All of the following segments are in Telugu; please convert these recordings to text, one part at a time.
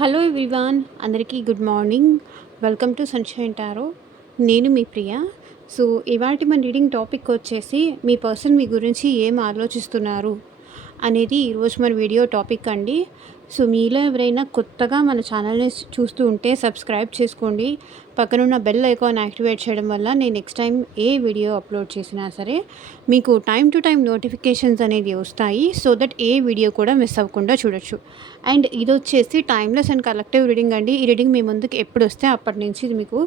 హలో ఎవ్రీవాన్, అందరికీ good morning. Welcome to sunshine tarot. నేను మీ ప్రియ. సో, ఇవాల్టి మన రీడింగ్ టాపిక్ వచ్చేసి మీ పర్సన్ మీ గురించి ఏం ఆలోచిస్తున్నారు అనేది ఈరోజు మన వీడియో టాపిక్ అండి. సో, మీలో ఎవరైనా కొత్తగా మన ఛానల్ని చూస్తూ ఉంటే సబ్స్క్రైబ్ చేసుకోండి. పక్కనున్న బెల్ ఐకాన్ యాక్టివేట్ చేయడం వల్ల నేను నెక్స్ట్ టైం ఏ వీడియో అప్లోడ్ చేసినా సరే మీకు టైం టు టైం నోటిఫికేషన్స్ అనేది వస్తాయి. సో దట్ ఏ వీడియో కూడా మిస్ అవ్వకుండా చూడొచ్చు. అండ్ ఇది వచ్చేసి టైమ్లెస్ అండ్ కలెక్టివ్ రీడింగ్ అండి. ఈ రీడింగ్ మీ ముందుకు ఎప్పుడు వస్తే అప్పటి నుంచి ఇది మీకు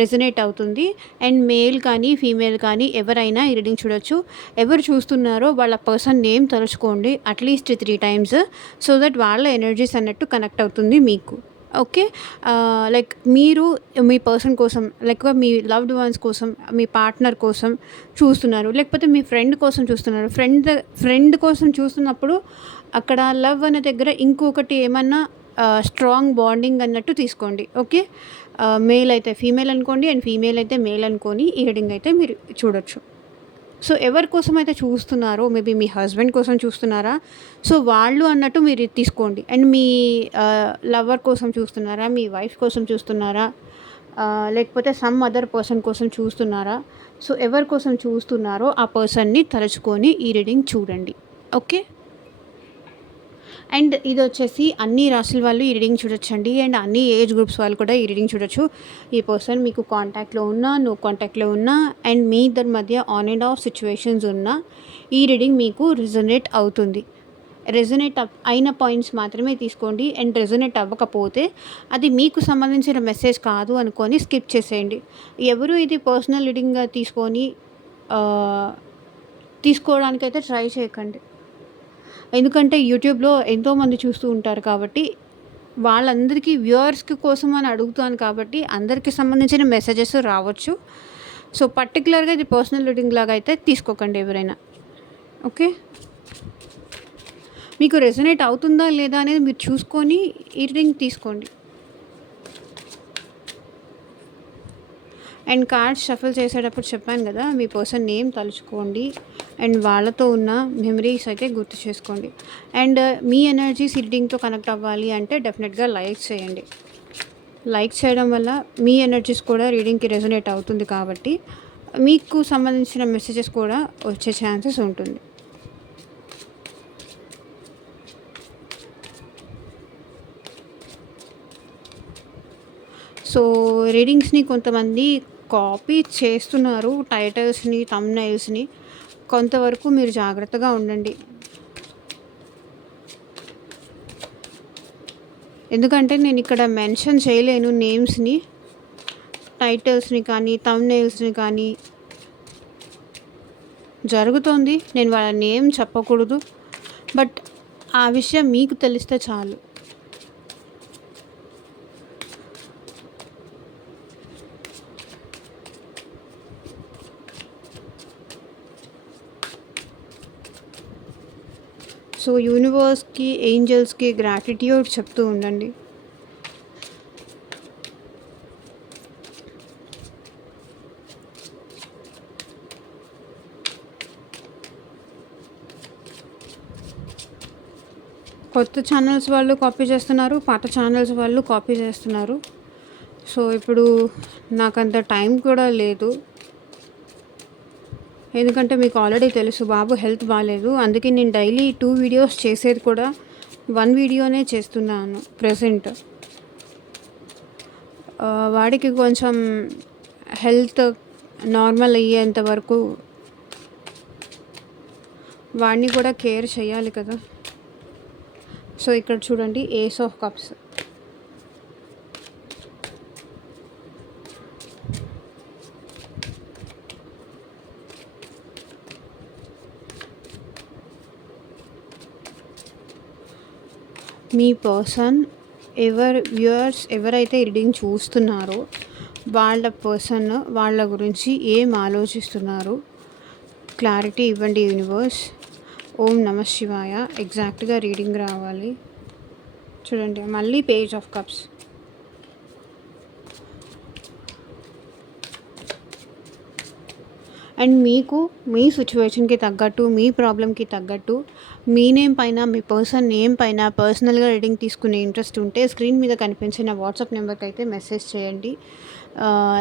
రెజొనేట్ అవుతుంది. అండ్ మేల్ కానీ ఫీమేల్ కానీ ఎవరైనా ఈ రీడింగ్ చూడొచ్చు. ఎవరు చూస్తున్నారో వాళ్ళ పర్సన్ నేమ్ తలుచుకోండి అట్లీస్ట్ 3 టైమ్స్. సో దట్ వాళ్ళ ఎనర్జీస్ అన్నట్టు కనెక్ట్ అవుతుంది మీకు. ఓకే. లైక్ మీరు మీ పర్సన్ కోసం, లైక్ మీ లవ్డ్ వన్స్ కోసం, మీ పార్ట్నర్ కోసం చూస్తున్నారు, లేకపోతే మీ ఫ్రెండ్ కోసం చూస్తున్నారు. ఫ్రెండ్ కోసం చూస్తున్నప్పుడు అక్కడ లవ్ అనే దగ్గర ఇంకొకటి ఏమన్నా స్ట్రాంగ్ బాండింగ్ అన్నట్టు తీసుకోండి. ఓకే. మేల్ అయితే ఫీమేల్ అనుకోండి, అండ్ ఫీమేల్ అయితే మేల్ అనుకొని ఈ రీడింగ్ అయితే మీరు చూడొచ్చు. సో, ఎవరి కోసం అయితే చూస్తున్నారో, మేబీ మీ హస్బెండ్ కోసం చూస్తున్నారా, సో వాళ్ళు అన్నట్టు మీరు ఇది తీసుకోండి. అండ్ మీ లవర్ కోసం చూస్తున్నారా, మీ వైఫ్ కోసం చూస్తున్నారా, లేకపోతే సమ్ అదర్ పర్సన్ కోసం చూస్తున్నారా, సో ఎవరి కోసం చూస్తున్నారో ఆ పర్సన్ని తలుచుకొని ఈ రీడింగ్ చూడండి. ఓకే. అండ్ ఇది వచ్చేసి అన్ని రాశుల వాళ్ళు ఈ రీడింగ్ చూడొచ్చండి. అండ్ అన్ని ఏజ్ గ్రూప్స్ వాళ్ళు కూడా ఈ రీడింగ్ చూడొచ్చు. ఈ పర్సన్ మీకు కాంటాక్ట్లో ఉన్నా, నో కాంటాక్ట్లో ఉన్నా, అండ్ మీ ఇద్దరి మధ్య ఆన్ అండ్ ఆఫ్ సిచ్యువేషన్స్ ఉన్నా ఈ రీడింగ్ మీకు రెజొనేట్ అవుతుంది. రెజొనేట్ అయిన పాయింట్స్ మాత్రమే తీసుకోండి. అండ్ రెజొనేట్ అవ్వకపోతే అది మీకు సంబంధించిన మెసేజ్ కాదు అనుకొని స్కిప్ చేసేయండి. ఎవరు ఇది పర్సనల్ రీడింగ్గా తీసుకోవడానికైతే ట్రై చేయకండి. ఎందుకంటే యూట్యూబ్లో ఎంతోమంది చూస్తూ ఉంటారు కాబట్టి వాళ్ళందరికీ వ్యూవర్స్కి కోసం అని అడుగుతాను కాబట్టి అందరికీ సంబంధించిన మెసేజెస్ రావచ్చు. సో పర్టికులర్గా ఇది పర్సనల్ రీడింగ్ లాగా అయితే తీసుకోకండి ఎవరైనా. ఓకే. మీకు రెజొనేట్ అవుతుందా లేదా అనేది మీరు చూసుకొని ఈ రీడింగ్ తీసుకోండి. అండ్ కార్డ్స్ షఫల్ చేసేటప్పుడు చెప్పాను కదా, మీ పర్సన్ నేమ్ తలుచుకోండి అండ్ వాళ్ళతో ఉన్న మెమరీస్ అయితే గుర్తు చేసుకోండి. అండ్ మీ ఎనర్జీస్ రీడింగ్తో కనెక్ట్ అవ్వాలి అంటే డెఫినెట్గా లైక్ చేయండి. లైక్ చేయడం వల్ల మీ ఎనర్జీస్ కూడా రీడింగ్కి రెజొనేట్ అవుతుంది కాబట్టి మీకు సంబంధించిన మెసేజెస్ కూడా వచ్చే ఛాన్సెస్ ఉంటుంది. సో రీడింగ్స్ని కొంతమంది కాపీ చేస్తున్నారు, టైటిల్స్ని, థంబ్నెయిల్స్ని. కొంతవరకు మీరు జాగ్రత్తగా ఉండండి. ఎందుకంటే నేను ఇక్కడ మెన్షన్ చేయలేను నేమ్స్ని, టైటిల్స్ని కానీ థంబ్నెయిల్స్ని కానీ. జరుగుతోంది, నేను వాళ్ళ నేమ్ చెప్పకూడదు, బట్ ఆ విషయం మీకు తెలిస్తే చాలు. సో యూనివర్స్కి, ఏంజల్స్కి గ్రాటిట్యూడ్ చెప్తూ ఉండండి. కొత్త ఛానల్స్ వాళ్ళు కాపీ చేస్తున్నారు, పాత ఛానల్స్ వాళ్ళు కాపీ చేస్తున్నారు. సో ఇప్పుడు నాకంత టైం కూడా లేదు, ఎందుకంటే మీకు ఆల్రెడీ తెలుసు బాబు హెల్త్ బాగాలేదు. అందుకే నేను డైలీ 2 వీడియోస్ చేసేది కూడా 1 వీడియోనే చేస్తున్నాను ప్రజెంట్. వాడికి కొంచెం హెల్త్ నార్మల్ అయ్యేంత వరకు వాడిని కూడా కేర్ చేయాలి కదా. సో ఇక్కడ చూడండి, ఏస్ ఆఫ్ కప్స్. మీ పర్సన్ వ్యూవర్స్ ఎవరైతే రీడింగ్ చూస్తున్నారో వాళ్ళ పర్సన్ వాళ్ళ గురించి ఏం ఆలోచిస్తున్నారు క్లారిటీ ఇవ్వండి యూనివర్స్. ఓం నమ శివాయ. ఎగ్జాక్ట్గా రీడింగ్ రావాలి. చూడండి, మళ్ళీ పేజ్ ఆఫ్ కప్స్. అండ్ మీకు మీ సిచ్యువేషన్‌కి తగ్గట్టు, మీ ప్రాబ్లమ్‌కి తగ్గట్టు, మీ నేమ్ పైన, మీ పర్సన్ నేమ్ పైన పర్సనల్‌గా రీడింగ్ తీసుకునే ఇంట్రెస్ట్ ఉంటే స్క్రీన్ మీద కనిపించిన వాట్సాప్ నెంబర్‌కైతే మెసేజ్ చేయండి.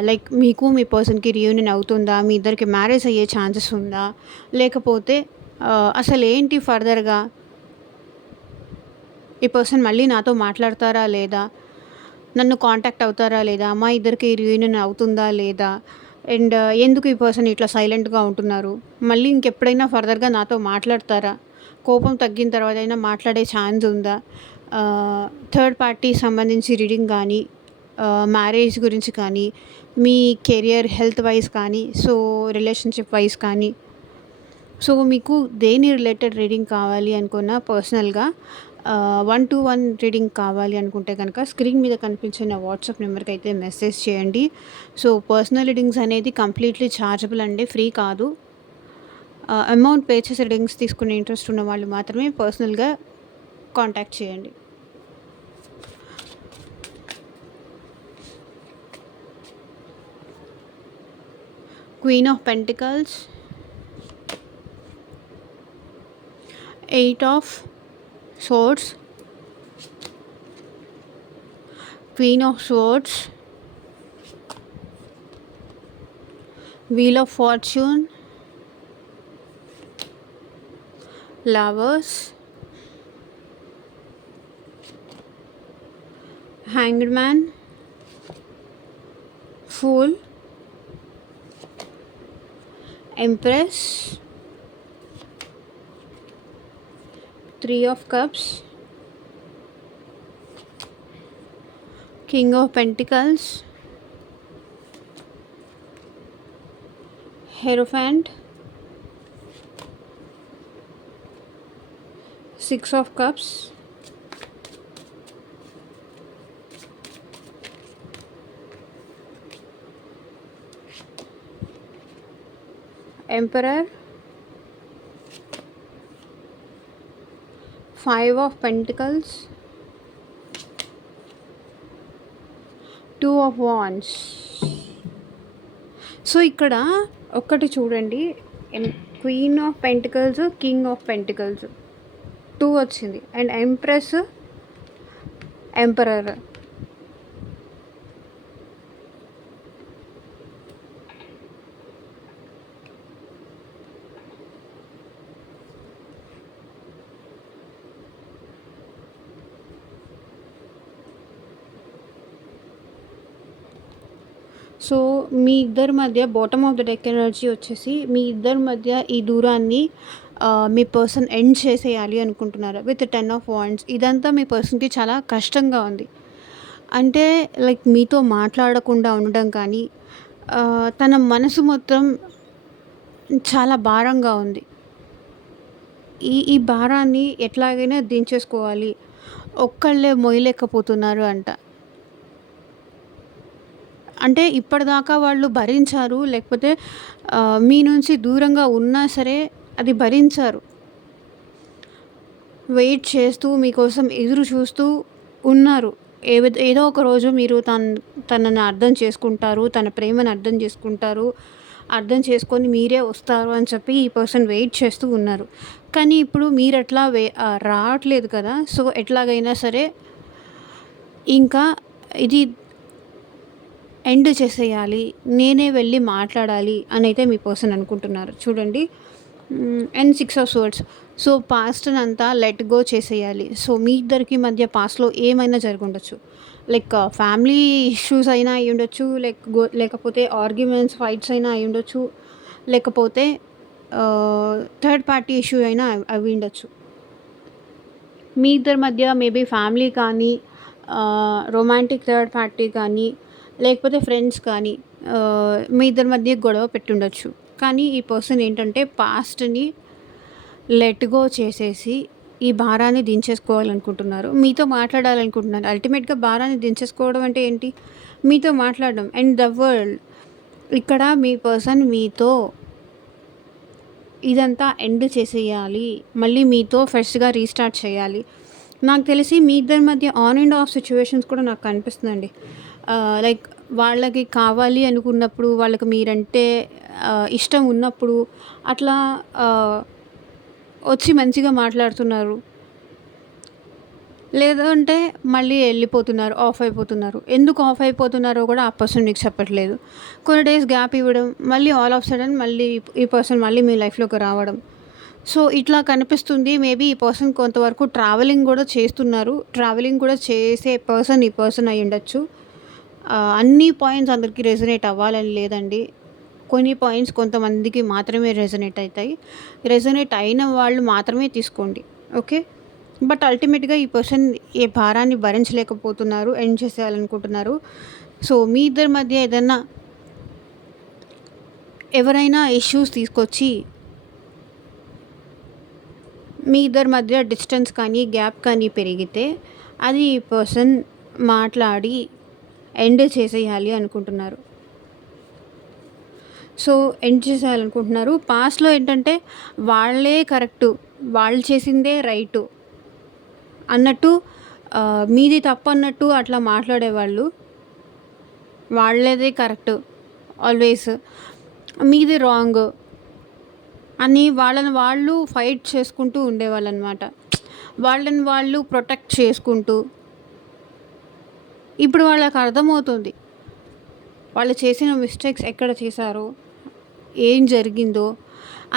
లైక్ మీకు మీ పర్సన్‌కి రీయూనియన్ అవుతుందా? మీ ఇద్దరికి మ్యారేజ్ అయ్యే ఛాన్సెస్ ఉందా? లేకపోతే అసలేంటి ఫర్దర్‌గా ఈ పర్సన్ మళ్ళీ నాతో మాట్లాడతారా లేదా? నన్ను కాంటాక్ట్ అవుతారా లేదా? మా ఇద్దరికి రీయూనియన్ అవుతుందా లేదా? అండ్ ఎందుకు ఈ పర్సన్ ఇట్లా సైలెంట్‌గా ఉంటున్నారు? మళ్ళీ ఇంకెప్పుడైనా ఫర్దర్‌గా నాతో మాట్లాడతారా? కోపం తగ్గిన తర్వాతైనా మాట్లాడే ఛాన్స్ ఉందా? థర్డ్ పార్టీ సంబంధించి రీడింగ్ గానీ, మ్యారేజ్ గురించి కానీ, మీ కెరియర్, హెల్త్ వైస్ కానీ, సో రిలేషన్‌షిప్ వైస్ కానీ, సో మీకు దేని రిలేటెడ్ రీడింగ్ కావాలి అనుకున్నా పర్సనల్‌గా 1-to-1 రీడింగ్ కావాలి అనుకుంటే కనుక స్క్రీన్ మీద కనిపించిన వాట్సాప్ నెంబర్కి అయితే మెసేజ్ చేయండి. సో పర్సనల్ రీడింగ్స్ అనేది కంప్లీట్లీ ఛార్జబుల్ అండి, ఫ్రీ కాదు. అమౌంట్ పే చేసి రీడింగ్స్ తీసుకునే ఇంట్రెస్ట్ ఉన్న వాళ్ళు మాత్రమే పర్సనల్‌గా కాంటాక్ట్ చేయండి. Queen of pentacles, 8 of swords, queen of swords, wheel of fortune, lovers, hanged man, fool, empress, 3 of cups, king of pentacles, hierophant, 6 of cups, emperor, 5 of pentacles, 2 of wands. So ఇక్కడ ఒక్కటి చూడండి, queen of pentacles, king of pentacles 2 వచ్చింది, అండ్ ఎంప్రెస్, ఎంపరర్. సో మీ ఇద్దరి మధ్య bottom of the deck energy వచ్చేసి మీ ఇద్దరి మధ్య ఈ దూరాన్ని మీ పర్సన్ ఎండ్ చేసేయాలి అనుకుంటున్నారు విత్ 10 ఆఫ్ వాండ్స్. ఇదంతా మీ పర్సన్కి చాలా కష్టంగా ఉంది. అంటే లైక్ మీతో మాట్లాడకుండా ఉండడం కానీ, తన మనసు మొత్తం చాలా భారంగా ఉంది. ఈ భారాన్ని ఎట్లాగైనా దించేసుకోవాలి, ఒక్కళ్ళే మొయ్యలేకపోతున్నారు అంట. అంటే ఇప్పటిదాకా వాళ్ళు భరించారు, లేకపోతే మీ నుంచి దూరంగా ఉన్నా సరే అది భరించారు. వెయిట్ చేస్తూ మీకోసం ఎదురు చూస్తూ ఉన్నారు. ఏదో ఒక రోజు మీరు తనని అర్థం చేసుకుంటారు, తన ప్రేమను అర్థం చేసుకుంటారు, అర్థం చేసుకొని మీరే వస్తారు అని చెప్పి ఈ పర్సన్ వెయిట్ చేస్తూ ఉన్నారు. కానీ ఇప్పుడు మీరు అట్లా రావట్లేదు కదా. సో ఎట్లాగైనా సరే ఇంకా ఇది ఎండ్ చేసేయాలి, నేనే వెళ్ళి మాట్లాడాలి అని అయితే మీ పర్సన్ అనుకుంటున్నారు. చూడండి, అండ్ 6 ఆఫ్ సోర్డ్స్. సో పాస్ట్ని అంతా లెట్ గో చేసేయాలి. సో మీ ఇద్దరికి మధ్య పాస్ట్లో ఏమైనా జరుగుండొచ్చు, లైక్ ఫ్యామిలీ ఇష్యూస్ అయినా అయి ఉండొచ్చు, లేకపోతే ఆర్గ్యుమెంట్స్, ఫైట్స్ అయినా అయి ఉండొచ్చు, లేకపోతే థర్డ్ పార్టీ ఇష్యూ అయినా అవి ఉండొచ్చు. మీ ఇద్దరి మధ్య మేబీ ఫ్యామిలీ కానీ, రొమాంటిక్ థర్డ్ పార్టీ కానీ, లేకపోతే ఫ్రెండ్స్ కానీ మీ ఇద్దరి మధ్య గొడవ పెట్టుండొచ్చు. కానీ ఈ పర్సన్ ఏంటంటే పాస్ట్ని లెట్ గో చేసేసి ఈ భారాన్ని దించేసుకోవాలనుకుంటున్నారు, మీతో మాట్లాడాలనుకుంటున్నారు. అల్టిమేట్గా భారాన్ని దించేసుకోవడం అంటే ఏంటి? మీతో మాట్లాడడం. అండ్ ద వరల్డ్, ఇక్కడ మీ పర్సన్ మీతో ఇదంతా ఎండ్ చేసేయాలి, మళ్ళీ మీతో ఫ్రెష్గా రీస్టార్ట్ చేయాలి. నాకు తెలిసి మీ ఇద్దరి మధ్య ఆన్ అండ్ ఆఫ్ సిచ్యువేషన్స్ కూడా నాకు కనిపిస్తుందండి. లైక్ వాళ్ళకి కావాలి అనుకున్నప్పుడు, వాళ్ళకి మీరంటే ఇష్టం ఉన్నప్పుడు అట్లా వచ్చి మంచిగా మాట్లాడుతున్నారు. లేదంటే మళ్ళీ వెళ్ళిపోతున్నారు, ఆఫ్ అయిపోతున్నారు. ఎందుకు ఆఫ్ అయిపోతున్నారో కూడా ఆ పర్సన్ మీకు చెప్పట్లేదు. కొన్ని డేస్ గ్యాప్ ఇవ్వడం, మళ్ళీ ఆల్ ఆఫ్ సడన్ మళ్ళీ ఈ పర్సన్ మళ్ళీ మీ లైఫ్‌లోకి రావడం. సో, ఇట్లా కనిపిస్తుంది. మేబీ ఈ పర్సన్ కొంతవరకు ట్రావెలింగ్ కూడా చేస్తున్నారు. ట్రావెలింగ్ కూడా చేసే పర్సన్ ఈ పర్సన్ అయ్యుండొచ్చు. అన్ని పాయింట్స్ అందరికి రెజొనేట్ అవ్వాలని లేదండి. కొన్ని పాయింట్స్ కొంతమందికి మాత్రమే రెజొనేట్ అయితాయి. రెజొనేట్ అయిన వాళ్ళు మాత్రమే తీసుకోండి. ఓకే. బట్ అల్టిమేట్‌గా ఈ పర్సన్ ఈ భారాన్ని భరించలేకపోతున్నారు. ఎండ్ చేసేయాలనుకుంటున్నారు. సో, మీ ఇద్దరి మధ్య ఏదన్నా ఎవరైనా ఇష్యూస్ తీసుకొచ్చి మీ ఇద్దరి మధ్య డిస్టెన్స్ కానీ, గ్యాప్ కానీ పెరిగితే అది ఈ పర్సన్ మాట్లాడి ఎండ్ చేసేయాలి అనుకుంటున్నారు. సో, ఎండ్ చేసేయాలనుకుంటున్నారు. పాస్ట్‌లో ఏంటంటే వాళ్ళే కరెక్టు, వాళ్ళు చేసిందే రైటు అన్నట్టు, మీది తప్పన్నట్టు అట్లా మాట్లాడేవాళ్ళు. వాళ్ళదే కరెక్టు ఆల్వేస్, మీది రాంగ్ అని వాళ్ళని వాళ్ళు ఫైట్ చేసుకుంటూ ఉండేవాళ్ళనమాట. వాళ్ళని వాళ్ళు ప్రొటెక్ట్ చేసుకుంటూ. ఇప్పుడు వాళ్ళకి అర్థమవుతుంది వాళ్ళు చేసిన మిస్టేక్స్ ఎక్కడ చేశారో, ఏం జరిగిందో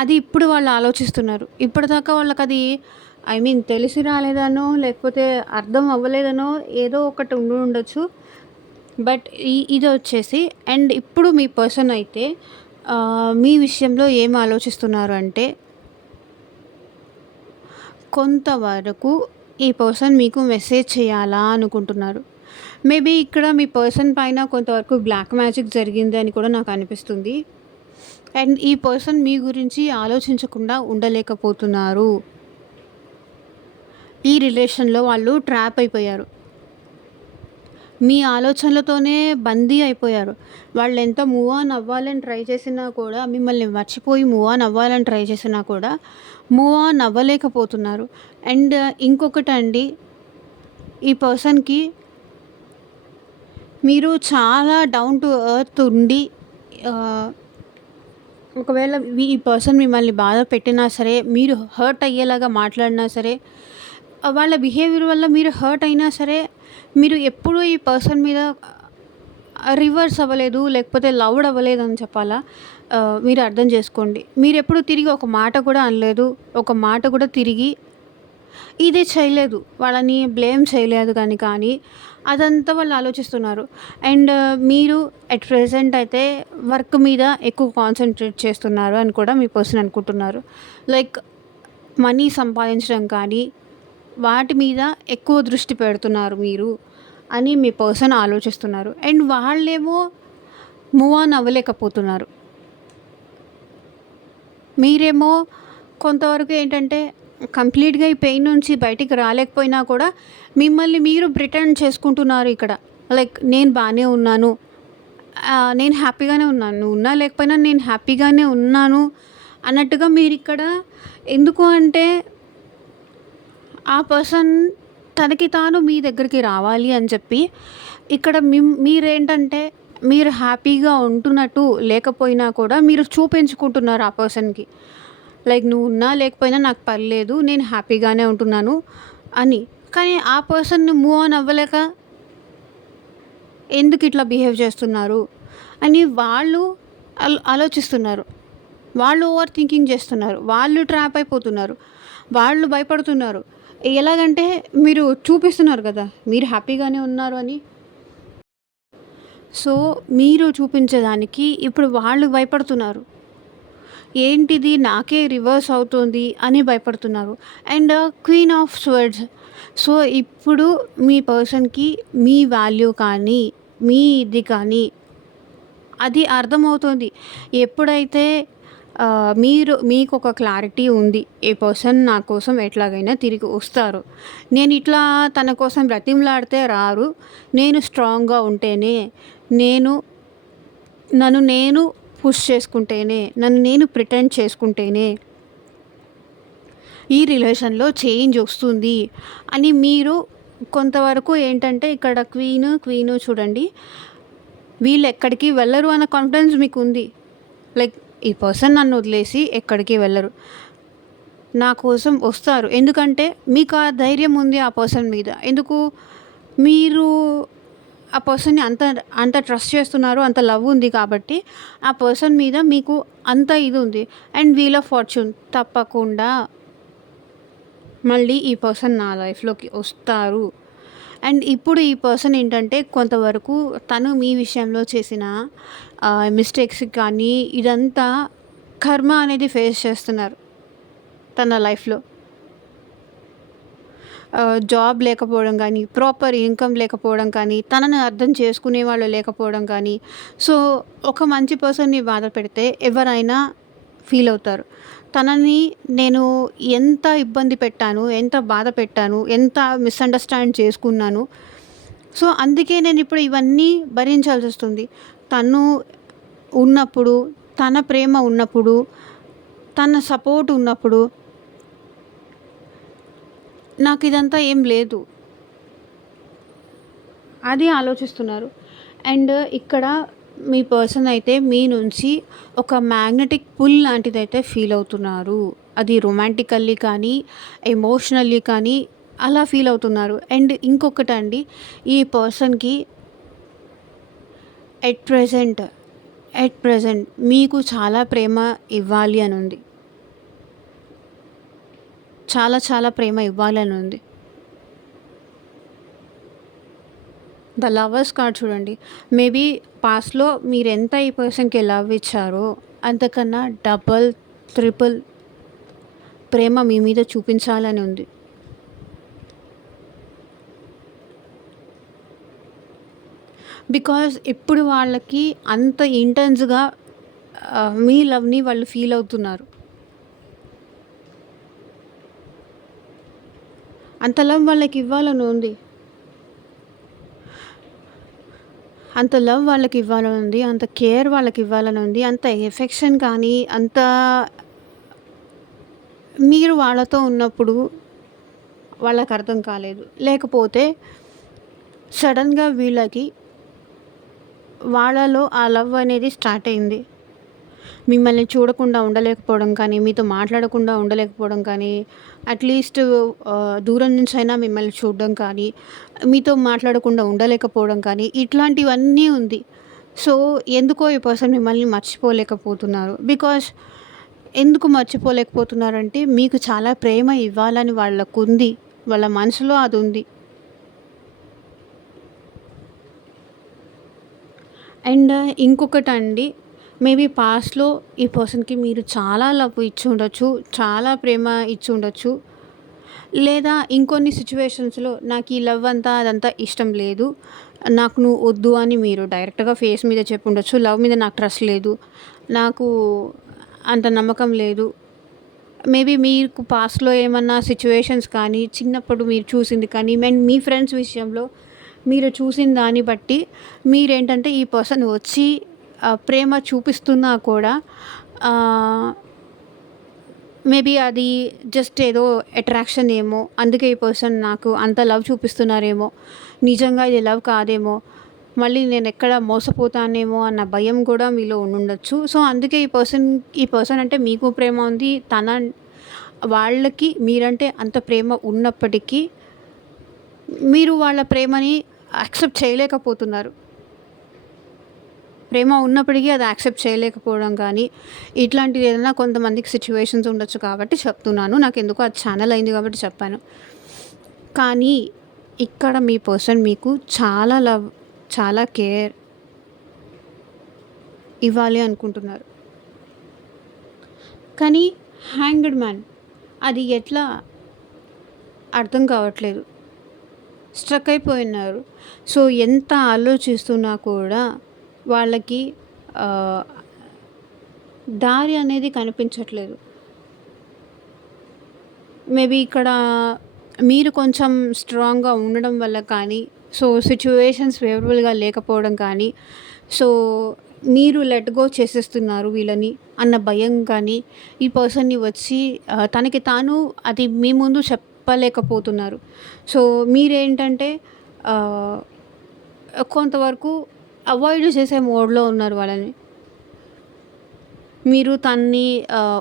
అది ఇప్పుడు వాళ్ళు ఆలోచిస్తున్నారు. ఇప్పటిదాకా వాళ్ళకది తెలిసి రాలేదనో, లేకపోతే అర్థం అవ్వలేదనో ఏదో ఒకటి ఉండొచ్చు. బట్ ఇది వచ్చేసి అండ్ ఇప్పుడు మీ పర్సన్ అయితే మీ విషయంలో ఏం ఆలోచిస్తున్నారు అంటే, కొంతవరకు ఈ పర్సన్ మీకు మెసేజ్ చేయాలా అనుకుంటున్నారు. మేబీ ఇక్కడ మీ పర్సన్ పైన కొంతవరకు బ్లాక్ మ్యాజిక్ జరిగింది అని కూడా నాకు అనిపిస్తుంది. అండ్ ఈ పర్సన్ మీ గురించి ఆలోచించకుండా ఉండలేకపోతున్నారు. ఈ రిలేషన్‌లో వాళ్ళు ట్రాప్ అయిపోయారు. మీ ఆలోచనలతోనే బందీ అయిపోయారు. వాళ్ళెంత మూవ్ ఆన్ అవ్వాలని ట్రై చేసినా కూడా, మిమ్మల్ని మర్చిపోయి మూవ్ ఆన్ అవ్వాలని ట్రై చేసినా కూడా మూవ్ ఆన్ అవ్వలేకపోతున్నారు. అండ్ ఇంకొకటండి, ఈ పర్సన్‌కి మీరు చాలా డౌన్ టు ఎర్త్ ఉండి, ఒకవేళ ఈ పర్సన్ మిమ్మల్ని బాధ పెట్టినా సరే, మీరు హర్ట్ అయ్యేలాగా మాట్లాడినా సరే, వాళ్ళ బిహేవియర్ వల్ల మీరు హర్ట్ అయినా సరే, మీరు ఎప్పుడూ ఈ పర్సన్ మీద రివర్స్ అవ్వలేదు, లేకపోతే లవ్డ్ అవ్వలేదు అని చెప్పాలా. మీరు అర్థం చేసుకోండి. మీరెప్పుడు తిరిగి ఒక మాట కూడా అనలేదు. ఒక మాట కూడా తిరిగి ఇది చేయలేదు. వాళ్ళని బ్లేమ్ చేయలేదు కానీ అదంతా వాళ్ళు ఆలోచిస్తున్నారు. అండ్ మీరు ఎట్ ప్రెజెంట్ అయితే వర్క్ మీద ఎక్కువ కాన్సంట్రేట్ చేస్తున్నారు అని కూడా మీ పర్సన్ అనుకుంటున్నారు. లైక్ మనీ సంపాదించడం కానీ, వాటి మీద ఎక్కువ దృష్టి పెడుతున్నారు మీరు అని మీ పర్సన్ ఆలోచిస్తున్నారు. అండ్ వాళ్ళేమో మూవ్ ఆన్ అవ్వలేకపోతున్నారు. మీరేమో కొంతవరకు ఏంటంటే కంప్లీట్‌గా ఈ పెయిన్ నుంచి బయటికి రాలేకపోయినా కూడా మిమ్మల్ని మీరు ప్రిటెండ్ చేసుకుంటున్నారు ఇక్కడ. లైక్ నేను బానే ఉన్నాను. నేను హ్యాపీగానే ఉన్నాను. నువ్వు ఉన్నా లేకపోయినా నేను హ్యాపీగానే ఉన్నాను అన్నట్టుగా మీరిక్కడ. ఎందుకు అంటే ఆ పర్సన్ తనకి తాను మీ దగ్గరికి రావాలి అని చెప్పి ఇక్కడ మీరేంటంటే మీరు హ్యాపీగా ఉంటున్నట్టు లేకపోయినా కూడా మీరు చూపించుకుంటున్నారు ఆ పర్సన్‌కి. లైక్ నువ్వు ఉన్నా లేకపోయినా నాకు పర్లేదు, నేను హ్యాపీగానే ఉంటున్నాను అని. కానీ ఆ పర్సన్ మూవ్ ఆన్ అవ్వలేక ఎందుకు ఇట్లా బిహేవ్ చేస్తున్నారు అని వాళ్ళు ఆలోచిస్తున్నారు. వాళ్ళు ఓవర్ థింకింగ్ చేస్తున్నారు. వాళ్ళు ట్రాప్ అయిపోతున్నారు. వాళ్ళు భయపడుతున్నారు. ఎలాగంటే మీరు చూపిస్తున్నారు కదా మీరు హ్యాపీగానే ఉన్నారు అని. సో, మీరు చూపించేదానికి ఇప్పుడు వాళ్ళు భయపడుతున్నారు. ఏంటిది నాకే రివర్స్ అవుతుంది అని భయపడుతున్నారు. And queen of swords. So, ఇప్పుడు మీ పర్సన్‌కి మీ వాల్యూ కానీ, మీ ఇది కానీ అది అర్థమవుతుంది. ఎప్పుడైతే మీకొక క్లారిటీ ఉంది. ఈ పర్సన్ నా కోసం ఎట్లాగైనా తిరిగి వస్తారు. నేను ఇట్లా తన కోసం బ్రతిమలాడితే రారు. నేను స్ట్రాంగ్‌గా ఉంటేనే, నన్ను నేను పుష్ చేసుకుంటేనే, నన్ను నేను ప్రిటెండ్ చేసుకుంటేనే ఈ రిలేషన్‌లో చేంజ్ వస్తుంది అని మీరు కొంతవరకు ఏంటంటే ఇక్కడ క్వీను చూడండి. వీళ్ళు ఎక్కడికి వెళ్ళరు అన్న కాన్ఫిడెన్స్ మీకుంది. లైక్ ఈ పర్సన్ నన్ను వదిలేసి ఎక్కడికి వెళ్ళరు. నా కోసం వస్తారు. ఎందుకంటే మీకు ఆ ధైర్యం ఉంది ఆ పర్సన్ మీద. ఎందుకు మీరు ఆ పర్సన్‌ని అంత ట్రస్ట్ చేస్తున్నారు. అంత లవ్ ఉంది కాబట్టి ఆ పర్సన్ మీద మీకు అంత ఇది ఉంది. అండ్ వీల్ ఆఫ్ ఫార్చ్యూన్ తప్పకుండా మళ్ళీ ఈ పర్సన్ నా లైఫ్‌లోకి వస్తారు. అండ్ ఇప్పుడు ఈ పర్సన్ ఏంటంటే కొంతవరకు తను మీ విషయంలో చేసిన మిస్టేక్స్‌కి కానీ ఇదంతా కర్మ అనేది ఫేస్ చేస్తున్నారు తన లైఫ్‌లో. జాబ్ లేకపోవడం కానీ, ప్రాపర్ ఇన్‌కమ్ లేకపోవడం కానీ, తనని అర్థం చేసుకునే వాళ్ళు లేకపోవడం కానీ, సో ఒక మంచి పర్సన్‌ని బాధ పెడితే ఎవరైనా ఫీల్ అవుతారు. తనని నేను ఎంత ఇబ్బంది పెట్టాను, ఎంత బాధ పెట్టాను, ఎంత మిస్‌అండర్‌స్టాండ్ చేసుకున్నాను. సో అందుకే నేనిప్పుడు ఇవన్నీ భరించాల్సొస్తుంది. తను ఉన్నప్పుడు, తన ప్రేమ ఉన్నప్పుడు, తన సపోర్ట్ ఉన్నప్పుడు నాకిదంతా ఏం లేదు. అది ఆలోచిస్తున్నారు. అండ్ ఇక్కడ మీ పర్సన్ అయితే మీ నుంచి ఒక మ్యాగ్నెటిక్ పుల్ లాంటిదైతే ఫీల్ అవుతున్నారు. అది రొమాంటికల్లీ కానీ, ఎమోషనల్లీ కానీ అలా ఫీల్ అవుతున్నారు. అండ్ ఇంకొకటండి, ఈ పర్సన్‌కి ఎట్ ప్రెజెంట్ మీకు చాలా ప్రేమ ఇవ్వాలి అని ఉంది. చాలా ప్రేమ ఇవ్వాలని ఉంది. ద లవర్స్ కార్డ్ చూడండి. మేబీ పాస్ట్‌లో మీరెంత ఈ పర్సన్‌కి లవ్ ఇచ్చారో అంతకన్నా డబల్, ట్రిపుల్ ప్రేమ మీ మీద చూపించాలని ఉంది. బికాజ్ ఇప్పుడు వాళ్ళకి అంత ఇంటెన్స్‌గా మీ లవ్‌ని వాళ్ళు ఫీల్ అవుతున్నారు. అంత లవ్ వాళ్ళకి ఇవ్వాలని ఉంది. అంత లవ్ వాళ్ళకి ఇవ్వాలని ఉంది. అంత కేర్ వాళ్ళకి ఇవ్వాలని ఉంది. అంత ఎఫెక్షన్ కానీ, అంత మీరు వాళ్ళతో ఉన్నప్పుడు వాళ్ళకి అర్థం కాలేదు. లేకపోతే సడన్‌గా వీళ్ళకి వాళ్ళలో ఆ లవ్ అనేది స్టార్ట్ అయింది. మిమ్మల్ని చూడకుండా ఉండలేకపోవడం కానీ, మీతో మాట్లాడకుండా ఉండలేకపోవడం కానీ, అట్‌లీస్ట్ దూరం నుంచైనా మిమ్మల్ని చూడడం కానీ, మీతో మాట్లాడకుండా ఉండలేకపోవడం కానీ, ఇట్లాంటివన్నీ ఉంది. సో ఎందుకో ఈ పర్సన్ మిమ్మల్ని మర్చిపోలేకపోతున్నారు. బికాజ్ ఎందుకు మర్చిపోలేకపోతున్నారంటే మీకు చాలా ప్రేమ ఇవ్వాలని వాళ్ళకుంది. వాళ్ళ మనసులో అదుంది. అండ్ ఇంకొకటండి, మేబీ పాస్ట్‌లో ఈ పర్సన్‌కి మీరు చాలా లవ్ ఇచ్చి ఉండొచ్చు. చాలా ప్రేమ ఇచ్చి ఉండొచ్చు. లేదా ఇంకొన్ని సిట్యుయేషన్స్‌లో నాకు ఈ లవ్ అంతా అదంతా ఇష్టం లేదు. నాకు నువ్వు వద్దు అని మీరు డైరెక్ట్‌గా ఫేస్ మీద చెప్పుండొచ్చు. లవ్ మీద నాకు ట్రస్ట్ లేదు. నాకు అంత నమ్మకం లేదు. మేబీ మీకు పాస్ట్‌లో ఏమన్నా సిట్యుయేషన్స్ కానీ, చిన్నప్పుడు మీరు చూసింది కానీ, అండ్ మీ ఫ్రెండ్స్ విషయంలో మీరు చూసిన దాన్ని బట్టి మీరేంటంటే ఈ పర్సన్ వచ్చి ప్రేమ చూపిస్తున్నా కూడా మేబీ అది జస్ట్ ఏదో అట్రాక్షన్ ఏమో. అందుకే ఈ పర్సన్ నాకు అంత లవ్ చూపిస్తున్నారేమో. నిజంగా ఇది లవ్ కాదేమో. మళ్ళీ నేనెక్కడ మోసపోతానేమో అన్న భయం కూడా మీలో ఉండుండొచ్చు. సో అందుకే ఈ పర్సన్ అంటే మీకు ప్రేమ ఉంది. వాళ్ళకి మీరంటే అంత ప్రేమ ఉన్నప్పటికీ మీరు వాళ్ళ ప్రేమని యాక్సెప్ట్ చేయలేకపోతున్నారు. ప్రేమ ఉన్నప్పటికీ అది యాక్సెప్ట్ చేయలేకపోవడం కానీ, ఇట్లాంటిది ఏదైనా కొంతమందికి సిట్యుయేషన్స్ ఉండొచ్చు కాబట్టి చెప్తున్నాను. నాకెందుకో అది ఛానల్ అయింది కాబట్టి చెప్పాను. కానీ ఇక్కడ మీ పర్సన్ మీకు చాలా లవ్, చాలా కేర్ ఇవ్వాలి అనుకుంటున్నారు. కానీ హ్యాంగ్డ్ మ్యాన్ అది ఎట్లా అర్థం కావట్లేదు. స్ట్రక్ అయిపోయినారు. సో ఎంత ఆలోచిస్తున్నా కూడా వాళ్ళకి దారి అనేది కనిపించట్లేదు. మేబీ ఇక్కడ మీరు కొంచెం స్ట్రాంగ్‌గా ఉండడం వల్ల కానీ, సో సిట్యుయేషన్స్ ఫేవరబుల్‌గా లేకపోవడం కానీ, సో మీరు లెట్ గో చేసేస్తున్నారు వీళ్ళని అన్న భయం కానీ, ఈ పర్సన్‌ని వచ్చి తనకి తాను అది మీ ముందు చెప్పలేకపోతున్నారు. సో, మీరేంటంటే కొంతవరకు అవాయిడ్ చేసే మోడ్‌లో ఉన్నారు వాళ్ళని. మీరు తనని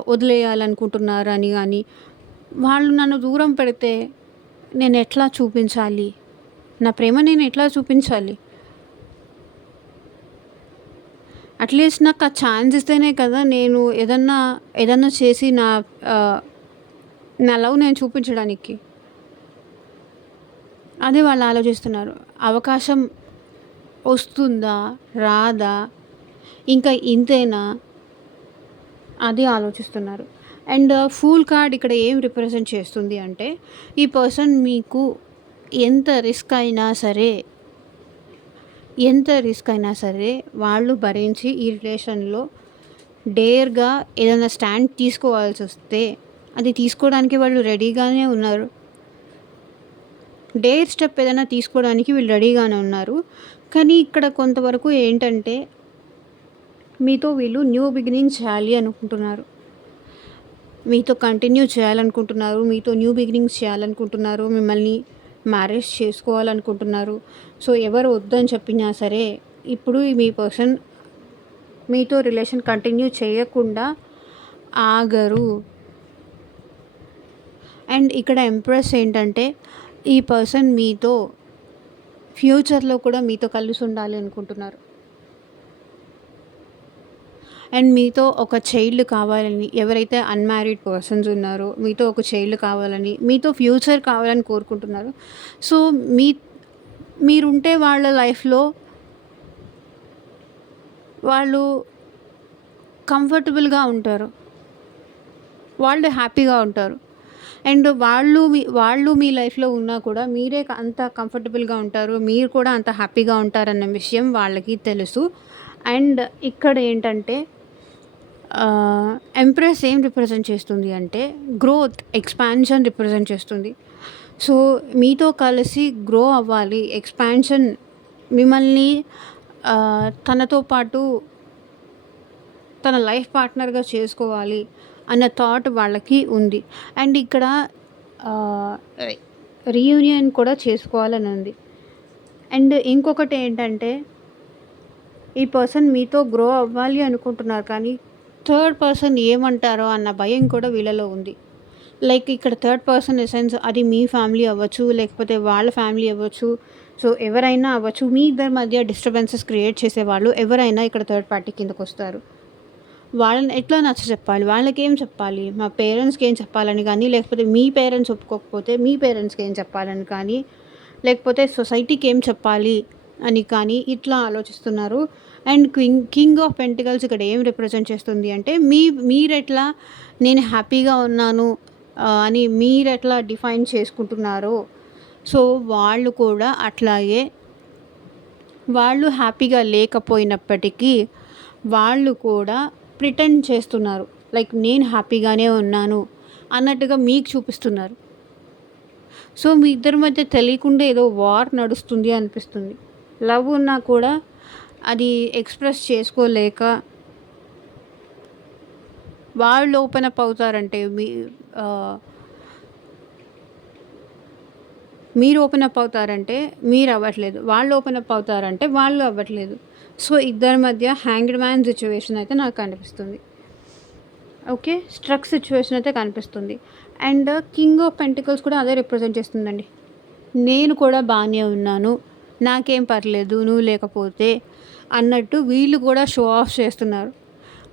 వదిలేయాలనుకుంటున్నారని గాని, వాళ్ళు నన్ను దూరం పెడితే నేనెట్లా చూపించాలి? నా ప్రేమ నేనెట్లా చూపించాలి? అట్‌లీస్ట్ నాకు ఆ ఛాన్స్ ఇస్తేనే కదా నేను ఏదన్నా చేసి ఆహ్, నా లవ్ నేను చూపించడానికి. అదే వాళ్ళు ఆలోచిస్తున్నారు. అవకాశం వస్తుందా? రాదా? ఇంకా ఇంతేనా? అది ఆలోచిస్తున్నారు. అండ్ ఫూల్ కార్డ్ ఇక్కడ ఏం రిప్రజెంట్ చేస్తుంది అంటే, ఈ పర్సన్ మీకు ఎంత రిస్క్ అయినా సరే, ఎంత రిస్క్ అయినా సరే వాళ్ళు భరించి ఈ రిలేషన్‌లో డేర్‌గా ఏదైనా స్టాండ్ తీసుకోవాల్సొస్తే, అది తీసుకోవడానికి వాళ్ళు రెడీగానే ఉన్నారు. డేర్ స్టెప్ ఏదైనా తీసుకోవడానికి వీళ్ళు రెడీగానే ఉన్నారు. కానీ ఇక్కడ కొంతవరకు ఏంటంటే, మీతో వీళ్ళు న్యూ బిగినింగ్ చేయాలి అనుకుంటున్నారు. మీతో కంటిన్యూ చేయాలనుకుంటున్నారు. మీతో న్యూ బిగినింగ్స్ చేయాలనుకుంటున్నారు. మిమ్మల్ని మ్యారేజ్ చేసుకోవాలనుకుంటున్నారు. సో, ఎవరు వద్దని చెప్పినా సరే, ఇప్పుడు మీ పర్సన్ మీతో రిలేషన్ కంటిన్యూ చేయకుండా ఆగరు. అండ్ ఇక్కడ ఎంప్రెస్ ఏంటంటే, ఈ పర్సన్ మీతో ఫ్యూచర్‌లో కూడా మీతో కలిసి ఉండాలి అనుకుంటున్నారు. అండ్ మీతో ఒక చైల్డ్ కావాలని, ఎవరైతే అన్‌మ్యారీడ్ పర్సన్స్ ఉన్నారో మీతో ఒక చైల్డ్ కావాలని, మీతో ఫ్యూచర్ కావాలని కోరుకుంటున్నారు. సో, మీరుంటే వాళ్ళ లైఫ్‌లో వాళ్ళు కంఫర్టబుల్‌గా ఉంటారు. వాళ్ళు హ్యాపీగా ఉంటారు. అండ్ వాళ్ళు మీ లైఫ్‌లో ఉన్నా కూడా మీరే అంత కంఫర్టబుల్‌గా ఉంటారు. మీరు కూడా అంత హ్యాపీగా ఉంటారన్న విషయం వాళ్ళకి తెలుసు. అండ్ ఇక్కడ ఏంటంటే ఎంప్రెస్ ఏం రిప్రజెంట్ చేస్తుంది అంటే గ్రోత్, ఎక్స్‌పాన్షన్ రిప్రజెంట్ చేస్తుంది. సో, మీతో కలిసి గ్రో అవ్వాలి. ఎక్స్‌పాన్షన్ మిమ్మల్ని తనతో పాటు తన లైఫ్ పార్ట్నర్‌గా చేసుకోవాలి అన్న థాట్ వాళ్ళకి ఉంది. అండ్ ఇక్కడ ఆహ్, రీయూనియన్ కూడా చేసుకోవాలని ఉంది. అండ్ ఇంకొకటి ఏంటంటే, ఈ పర్సన్ మీతో గ్రో అవ్వాలి అనుకుంటున్నారు కానీ, థర్డ్ పర్సన్ ఏమంటారో అన్న భయం కూడా వీళ్ళలో ఉంది. లైక్ ఇక్కడ third person in the sense అది మీ ఫ్యామిలీ అవ్వచ్చు, లేకపోతే వాళ్ళ ఫ్యామిలీ అవ్వచ్చు. సో, ఎవరైనా అవ్వచ్చు. మీ ఇద్దరి మధ్య డిస్టర్బెన్సెస్ క్రియేట్ చేసేవాళ్ళు ఎవరైనా ఇక్కడ థర్డ్ పార్టీ కిందకొస్తారు. వాళ్ళని ఎట్లా నచ్చచెప్పాలి? వాళ్ళకేం చెప్పాలి? మా పేరెంట్స్‌కి ఏం చెప్పాలని కానీ, లేకపోతే మీ పేరెంట్స్ ఒప్పుకోకపోతే మీ పేరెంట్స్‌కి ఏం చెప్పాలని కానీ, లేకపోతే సొసైటీకి ఏం చెప్పాలి అని కానీ ఇట్లా ఆలోచిస్తున్నారు. అండ్ కింగ్ ఆఫ్ పెంటికల్స్ ఇక్కడ ఏం రిప్రజెంట్ చేస్తుంది అంటే, మీరెట్లా నేను హ్యాపీగా ఉన్నాను అని మీరెట్లా డిఫైన్ చేసుకుంటున్నారో, సో వాళ్ళు కూడా అట్లాగే వాళ్ళు హ్యాపీగా లేకపోయినప్పటికీ వాళ్ళు కూడా ప్రిటెండ్ చేస్తున్నారు. లైక్ నేను హ్యాపీగానే ఉన్నాను అన్నట్టుగా మీకు చూపిస్తున్నారు. సో, మీ ఇద్దరి మధ్య తెలియకుండా ఏదో వార్ నడుస్తుంది అనిపిస్తుంది. లవ్ ఉన్నా కూడా అది ఎక్స్‌ప్రెస్ చేసుకోలేక వాళ్ళు ఓపెన్ అప్ అవుతారంటే ఆహ్, మీరు ఓపెన్ అప్ అవుతారంటే మీరు అవ్వట్లేదు. వాళ్ళు ఓపెన్ అప్ అవుతారంటే వాళ్ళు అవ్వట్లేదు. సో, ఇద్దరి మధ్య హ్యాంగ్డ్ మ్యాన్ సిట్యుయేషన్ అయితే నాకు కనిపిస్తుంది. ఓకే. స్ట్రక్ సిట్యుయేషన్ అయితే కనిపిస్తుంది. అండ్ కింగ్ ఆఫ్ పెంటికల్స్ కూడా అదే రిప్రజెంట్ చేస్తుందండి. నేను కూడా బానే ఉన్నాను. నాకేం పర్లేదు నువ్వు లేకపోతే అన్నట్టు వీళ్ళు కూడా షో ఆఫ్ చేస్తున్నారు.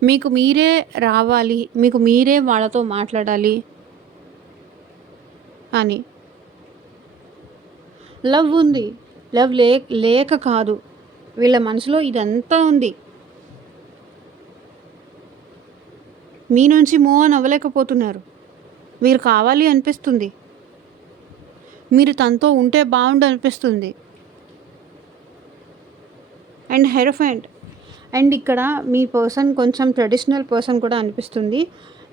మీకు మీరే రావాలి. మీకు మీరే వాళ్ళతో మాట్లాడాలి అని. లవ్ ఉంది. లవ్ లేక కాదు. వీళ్ళ మనసులో ఇదంతా ఉంది. మీ నుంచి మూవ్ ఆన్ అవ్వలేకపోతున్నారు. మీరు కావాలి అనిపిస్తుంది. మీరు తనతో ఉంటే బావుండు అనిపిస్తుంది. And hierophant. అండ్ ఇక్కడ మీ పర్సన్ కొంచెం ట్రెడిషనల్ పర్సన్ కూడా అనిపిస్తుంది.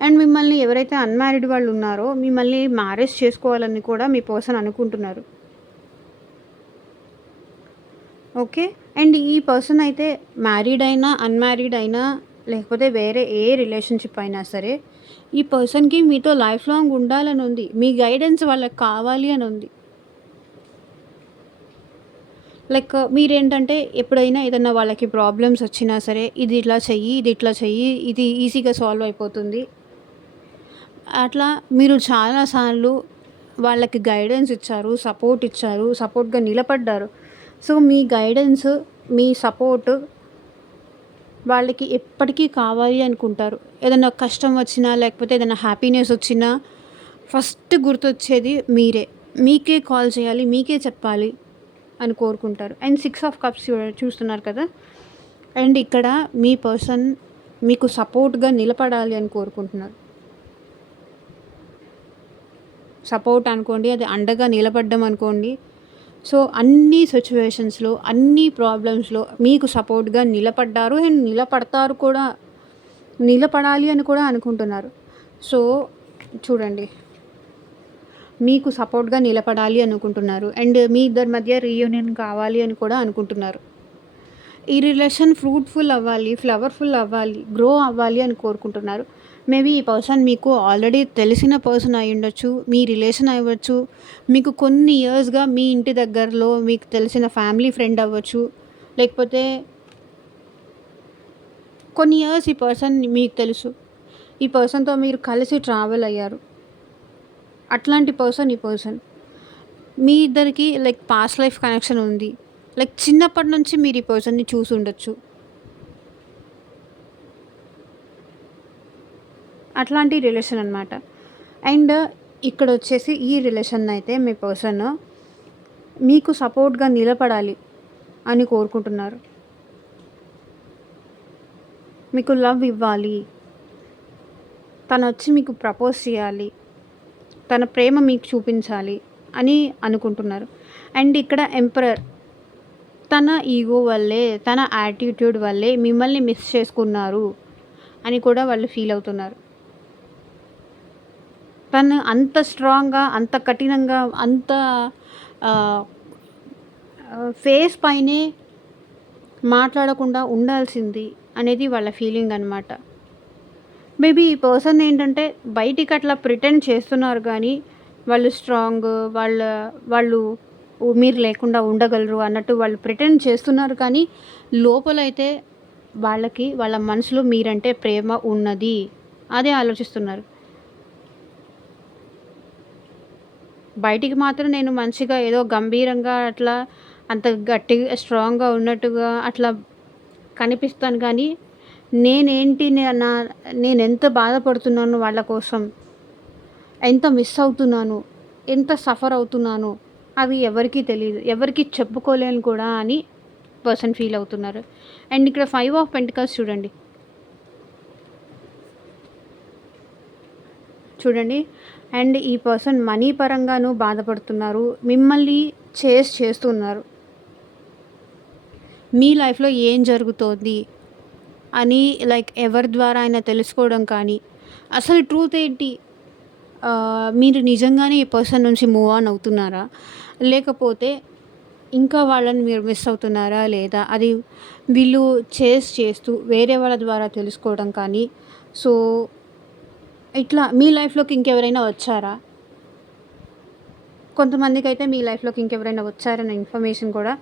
అండ్ మిమ్మల్ని ఎవరైతే అన్‌మ్యారీడ్ వాళ్ళు ఉన్నారో మిమ్మల్ని మ్యారేజ్ చేసుకోవాలని కూడా మీ పర్సన్ అనుకుంటున్నారు. ఓకే. అండ్ ఈ పర్సన్ అయితే మ్యారీడ్ అయినా, అన్‌మ్యారీడ్ అయినా లేకపోతే వేరే ఏ రిలేషన్‌షిప్ అయినా సరే ఈ పర్సన్‌కి మీతో లైఫ్ లాంగ్ ఉండాలని ఉంది. మీ గైడెన్స్ వాళ్ళకి కావాలి అని ఉంది. లైక్ మీరేంటంటే ఎప్పుడైనా ఏదన్నా వాళ్ళకి ప్రాబ్లమ్స్ వచ్చినా సరే, ఇది ఇట్లా చెయ్యి, ఇది ఇట్లా చెయ్యి, ఇది ఈజీగా సాల్వ్ అయిపోతుంది. అట్లా మీరు చాలా సార్లు వాళ్ళకి గైడెన్స్ ఇచ్చారు, సపోర్ట్ ఇచ్చారు, సపోర్ట్‌గా నిలబడ్డారు. సో, మీ గైడెన్స్, మీ సపోర్ట్ వాళ్ళకి ఎప్పటికీ కావాలి అనుకుంటారు. ఏదన్నా కష్టం వచ్చినా, లేకపోతే ఏదైనా హ్యాపీనెస్ వచ్చినా ఫస్ట్ గుర్తొచ్చేది మీరే. మీకే కాల్ చేయాలి, మీకే చెప్పాలి అని కోరుకుంటారు. అండ్ 6 ఆఫ్ కప్స్ చూస్తున్నారు కదా! అండ్ ఇక్కడ మీ పర్సన్ మీకు సపోర్ట్‌గా నిలబడాలి అని కోరుకుంటున్నారు. సపోర్ట్ అనుకోండి, అది అండగా నిలబడ్డం అనుకోండి. సో, అన్ని సిట్యుయేషన్స్‌లో, అన్ని ప్రాబ్లమ్స్‌లో మీకు సపోర్ట్‌గా నిలబడ్డారు అండ్ నిలబడతారు కూడా. నిలబడాలి అని కూడా అనుకుంటున్నారు. సో, చూడండి, మీకు సపోర్ట్‌గా నిలబడాలి అనుకుంటున్నారు. అండ్ మీ ఇద్దరి మధ్య రీయూనియన్ కావాలి అని కూడా అనుకుంటున్నారు. ఈ రిలేషన్ ఫ్రూట్‌ఫుల్ అవ్వాలి, ఫ్లవర్‌ఫుల్ అవ్వాలి, గ్రో అవ్వాలి అని కోరుకుంటున్నారు. మేబీ ఈ పర్సన్ మీకు ఆల్రెడీ తెలిసిన పర్సన్ అయ్యుండొచ్చు. మీ రిలేషన్ అవ్వచ్చు. మీకు కొన్ని ఇయర్స్‌గా మీ ఇంటి దగ్గరలో మీకు తెలిసిన ఫ్యామిలీ ఫ్రెండ్ అవ్వచ్చు. లేకపోతే కొన్ని ఇయర్స్ ఈ పర్సన్ మీకు తెలుసు. ఈ పర్సన్‌తో మీరు కలిసి ట్రావెల్ అయ్యారు. అట్లాంటి పర్సన్ ఈ పర్సన్. మీ ఇద్దరికి లైక్ పాస్ట్ లైఫ్ కనెక్షన్ ఉంది. లైక్ చిన్నప్పటి నుంచి మీరు ఈ పర్సన్‌ని చూసుండొచ్చు. అట్లాంటి రిలేషన్ అనమాట. అండ్ ఇక్కడొచ్చేసి ఈ రిలేషన్ అయితే మీ పర్సన్ మీకు సపోర్ట్‌గా నిలబడాలి అని కోరుకుంటున్నారు. మీకు లవ్ ఇవ్వాలి. తనొచ్చి మీకు ప్రపోజ్ చేయాలి. తన ప్రేమ మీకు చూపించాలి అని అనుకుంటున్నారు. అండ్ ఇక్కడ ఎంపరర్ తన ఈగో వల్లే, తన యాటిట్యూడ్ వల్లే మిమ్మల్ని మిస్ చేసుకున్నారు అని కూడా వాళ్ళు ఫీల్ అవుతున్నారు. తను అంత స్ట్రాంగ్‌గా, అంత కఠినంగా, అంత ఆహ్, ఫేస్ పైనే మాట్లాడకుండా ఉండాల్సింది అనేది వాళ్ళ ఫీలింగ్ అనమాట. మేబీ ఈ పర్సన్ ఏంటంటే బయటికి అట్లా ప్రిటెండ్ చేస్తున్నారు కానీ, వాళ్ళు స్ట్రాంగ్, వాళ్ళు మీరు లేకుండా ఉండగలరు అన్నట్టు వాళ్ళు ప్రిటెండ్ చేస్తున్నారు కానీ, లోపలైతే వాళ్ళకి వాళ్ళ మనసులో మీరంటే ప్రేమ ఉన్నది. అదే ఆలోచిస్తున్నారు. బయటికి మాత్రం నేను మంచిగా ఏదో గంభీరంగా అట్లా అంత గట్టిగా స్ట్రాంగ్‌గా ఉన్నట్టుగా అట్లా కనిపిస్తాను కానీ, నేనేంటి నేనెంత బాధపడుతున్నాను వాళ్ళ కోసం, ఎంత మిస్ అవుతున్నాను, ఎంత సఫర్ అవుతున్నాను, అవి ఎవరికీ తెలీదు. ఎవరికీ చెప్పుకోలేను కూడా అని పర్సన్ ఫీల్ అవుతున్నారు. అండ్ ఇక్కడ 5 ఆఫ్ పెంటికల్స్ చూడండి. చూడండి. అండ్ ఈ పర్సన్ మనీ పరంగాను బాధపడుతున్నారు. మిమ్మల్ని చేస్తున్నారు. మీ లైఫ్‌లో ఏం జరుగుతోంది అని లైక్ ఎవరి ద్వారా అయినా తెలుసుకోవడం కానీ, అసలు ట్రూత్ ఏంటి? మీరు నిజంగానే ఈ పర్సన్ నుంచి మూవ్ ఆన్ అవుతున్నారా? లేకపోతే ఇంకా వాళ్ళని మీరు మిస్ అవుతున్నారా లేదా? అది వీళ్ళు చేస్తూ వేరే వాళ్ళ ద్వారా తెలుసుకోవడం కానీ, సో, ఇట్లా మీ లైఫ్‌లోకి ఇంకెవరైనా వచ్చారా? కొంతమందికైతే మీ లైఫ్‌లోకి ఇంకెవరైనా వచ్చారన్న ఇన్ఫర్మేషన్ కూడా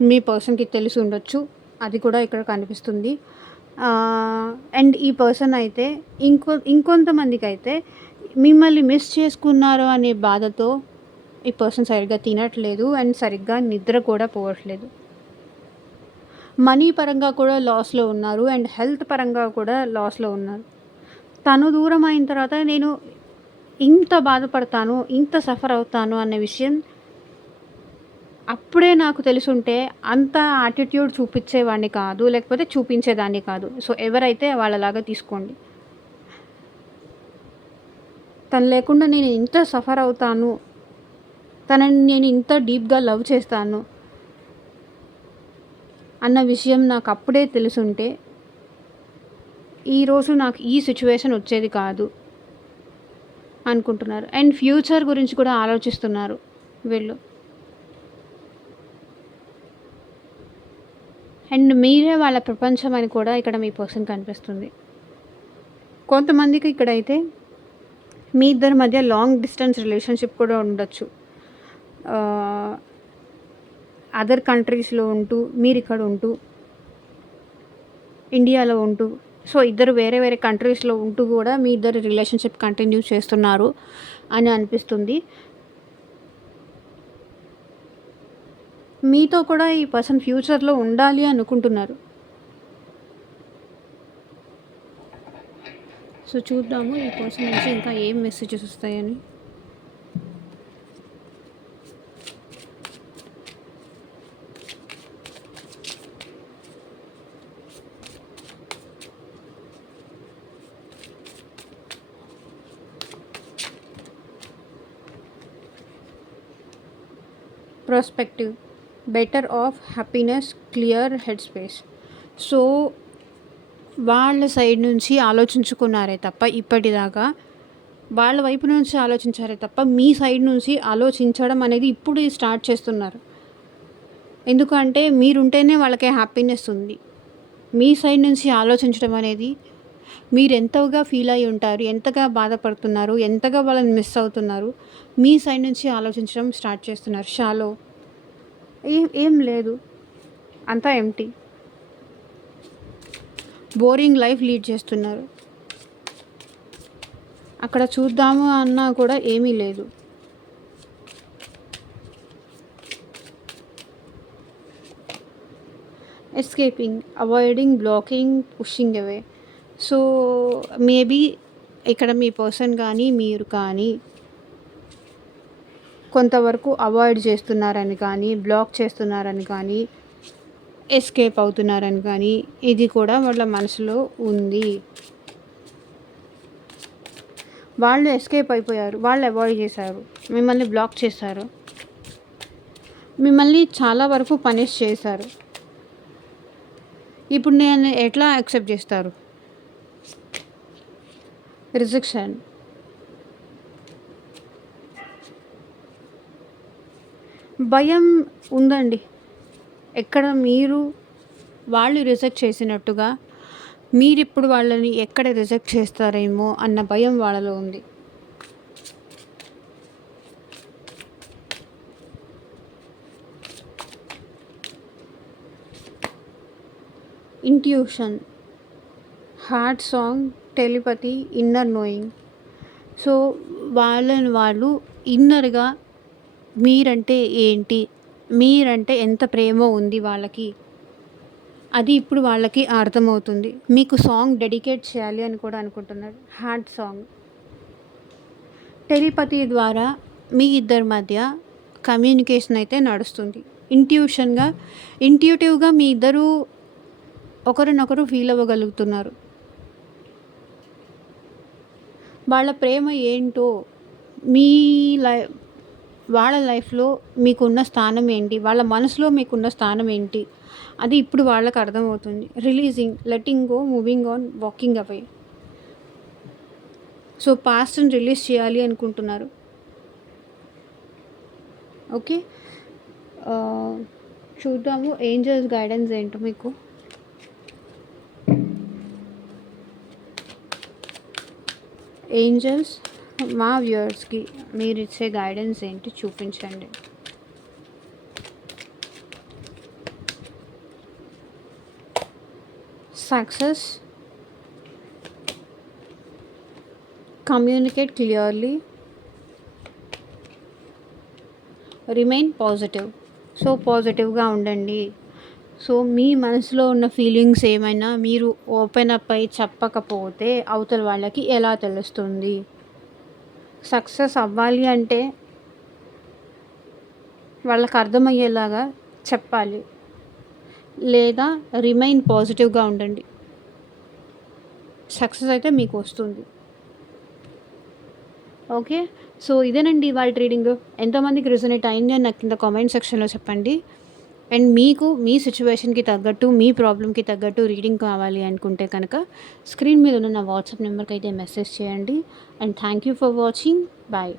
మీ పర్సన్‌కి తెలిసి ఉండొచ్చు. అది కూడా ఇక్కడ కనిపిస్తుంది. అండ్ ఈ పర్సన్ అయితే ఇంకొంతమందికైతే మిమ్మల్ని మిస్ చేసుకున్నారు అనే బాధతో ఈ పర్సన్ సరిగ్గా తినట్లేదు అండ్ సరిగ్గా నిద్ర కూడా పోవట్లేదు. మనీ పరంగా కూడా లాస్‌లో ఉన్నారు అండ్ హెల్త్ పరంగా కూడా లాస్‌లో ఉన్నారు. తను దూరం అయిన తర్వాత నేను ఇంత బాధపడతాను, ఇంత సఫర్ అవుతాను అనే విషయం అప్పుడే నాకు తెలిసుంటే అంత యాటిట్యూడ్ చూపించేవాడిని కాదు. లేకపోతే చూపించేదాన్ని కాదు. సో, ఎవరైతే వాళ్ళలాగా తీసుకోండి. తను లేకుండా నేను ఇంత సఫర్ అవుతాను. తనని నేను ఇంత డీప్‌గా లవ్ చేస్తాను అన్న విషయం నాకు అప్పుడే తెలిసుంటే ఈరోజు నాకు ఈ సిట్యుయేషన్ వచ్చేది కాదు అనుకుంటున్నారు. అండ్ ఫ్యూచర్ గురించి కూడా ఆలోచిస్తున్నారు వీళ్ళు. అండ్ మీరే వాళ్ళ ప్రపంచం అని కూడా ఇక్కడ మీ పర్సన్ కనిపిస్తుంది. కొంతమందికి ఇక్కడైతే మీ ఇద్దరి మధ్య లాంగ్ డిస్టెన్స్ రిలేషన్షిప్ కూడా ఉండొచ్చు. అదర్ కంట్రీస్లో ఉంటూ మీరు ఇక్కడ ఉంటూ ఇండియాలో ఉంటూ, సో ఇద్దరు వేరే వేరే కంట్రీస్లో ఉంటూ కూడా మీ ఇద్దరు రిలేషన్షిప్ కంటిన్యూ చేస్తున్నారు అని అనిపిస్తుంది. మీతో కూడా ఈ పర్సన్ ఫ్యూచర్లో ఉండాలి అనుకుంటున్నారు. సో చూద్దాము ఈ పర్సన్ నుంచి ఇంకా ఏం మెసేజెస్ వస్తాయని. Prospective, better of happiness, clear head space. So వాళ్ళ సైడ్ నుంచి ఆలోచించుకున్నారే తప్ప ఇప్పటిదాకా వాళ్ళ వైపు నుంచి ఆలోచించారే తప్ప మీ సైడ్ నుంచి ఆలోచించడం అనేది ఇప్పుడు స్టార్ట్ చేస్తున్నారు. ఎందుకంటే మీరుంటేనే వాళ్ళకి హ్యాపీనెస్ ఉంది. మీ సైడ్ నుంచి ఆలోచించడం అనేది మీరు ఎంతగా ఫీల్ అయి ఉంటారు, ఎంతగా బాధపడుతున్నారు, ఎంతగా వాళ్ళని మిస్ అవుతున్నారు, మీ సైడ్ నుంచి ఆలోచించడం స్టార్ట్ చేస్తున్నారు. షాలో ఏం లేదు, అంతా ఎంటీ, బోరింగ్ లైఫ్ లీడ్ చేస్తున్నారు. అక్కడ చూద్దాము అన్నా కూడా ఏమీ లేదు. ఎస్కేపింగ్, అవాయిడింగ్, బ్లాకింగ్, పుషింగ్ అవే. సో మేబీ ఇక్కడ మీ పర్సన్ కానీ మీరు కానీ కొంతవరకు అవాయిడ్ చేస్తున్నారని కానీ, బ్లాక్ చేస్తున్నారని కానీ, ఎస్కేప్ అవుతున్నారని కానీ ఇది కూడా వాళ్ళ మనసులో ఉంది. వాళ్ళు ఎస్కేప్ అయిపోయారు, వాళ్ళు అవాయిడ్ చేశారు, మిమ్మల్ని బ్లాక్ చేశారు, మిమ్మల్ని చాలా వరకు పనిష్ చేశారు. ఇప్పుడు నేను ఎట్లా యాక్సెప్ట్ చేస్తారు? రిజెక్షన్, భయం ఉందండి. ఎక్కడ మీరు వాళ్ళు రిజెక్ట్ చేసినట్టుగా మీరిప్పుడు వాళ్ళని ఎక్కడ రిజెక్ట్ చేస్తారేమో అన్న భయం వాళ్ళలో ఉంది. Intuition, heart song, telepathy, inner knowing. So వాళ్ళని వాళ్ళు ఇన్నర్గా మీరంటే ఏంటి, మీరంటే ఎంత ప్రేమ ఉంది వాళ్ళకి, అది ఇప్పుడు వాళ్ళకి అర్థమవుతుంది. మీకు సాంగ్ డెడికేట్ చేయాలి అని కూడా అనుకుంటున్నారు. హార్ట్ సాంగ్, టెలిపతి ద్వారా మీ ఇద్దరి మధ్య కమ్యూనికేషన్ అయితే నడుస్తుంది. ఇంట్యూటివ్గా మీ ఇద్దరు ఒకరినొకరు ఫీల్ అవ్వగలుగుతున్నారు. వాళ్ళ ప్రేమ ఏంటో, మీ వాళ్ళ లైఫ్లో మీకున్న స్థానం ఏంటి, వాళ్ళ మనసులో మీకున్న స్థానం ఏంటి, అది ఇప్పుడు వాళ్ళకి అర్థమవుతుంది. Releasing, letting go, moving on, walking away. So పాస్ట్ని రిలీజ్ చేయాలి అనుకుంటున్నారు. ఓకే, చూద్దాము ఏంజల్స్ గైడెన్స్ ఏంటో మీకు. ఏంజల్స్ మా వ్యూవర్స్కి మీరు ఇచ్చే గైడెన్స్ ఏంటి చూపించండి. Success, communicate clearly, remain positive. So పాజిటివ్గా ఉండండి. సో మీ మనసులో ఉన్న ఫీలింగ్స్ ఏమైనా మీరు ఓపెన్ అప్ అయి చెప్పకపోతే అవతల వాళ్ళకి ఎలా తెలుస్తుంది? సక్సెస్ అవ్వాలి అంటే వాళ్ళకి అర్థమయ్యేలాగా చెప్పాలి, లేదా రిమైన్ పాజిటివ్గా ఉండండి. సక్సెస్ అయితే మీకు వస్తుంది. ఓకే, సో ఇదేనండి ఇవాళ రీడింగ్. ఎంతమందికి రిజనేట్ అయింది అని నాకు కింద కామెంట్ సెక్షన్లో చెప్పండి. అండ్ మీకు మీ సిచ్యువేషన్కి తగ్గట్టు, మీ ప్రాబ్లమ్కి తగ్గట్టు రీడింగ్ కావాలి అనుకుంటే కనుక స్క్రీన్ మీద ఉన్న నా వాట్సాప్ నెంబర్కి అయితే మెసేజ్ చేయండి. And thank you for watching. Bye.